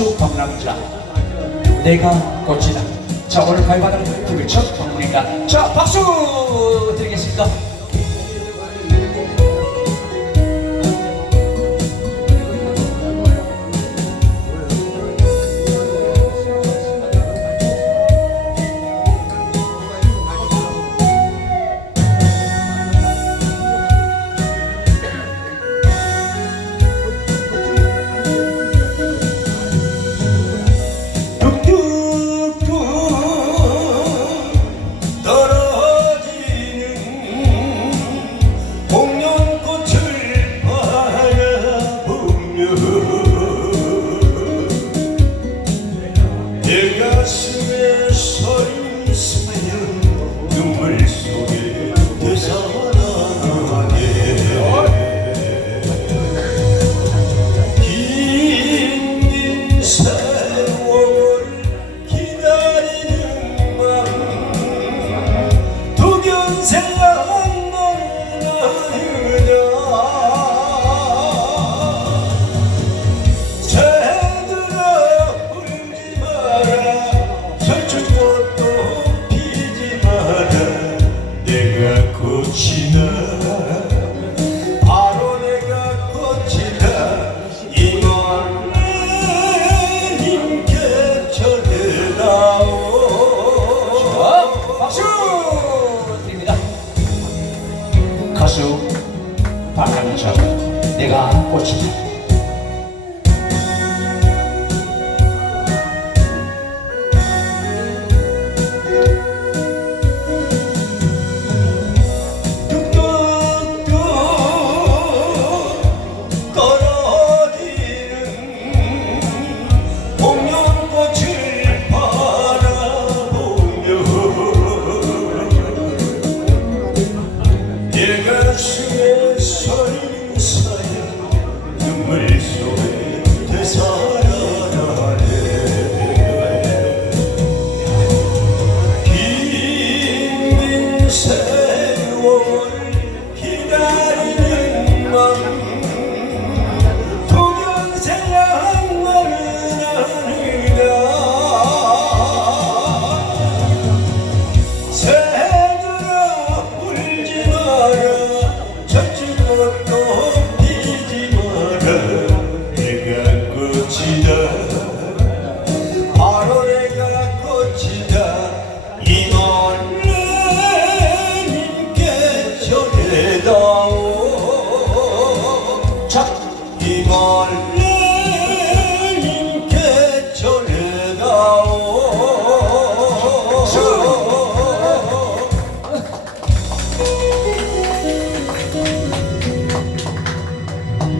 가수 박남자. 내가 꽃이다. 자 오늘 가위바위보 TV 첫 방문입니다. 자 박수 드리겠습니다. 인생 박수 박감정 내가 꽃이다 ど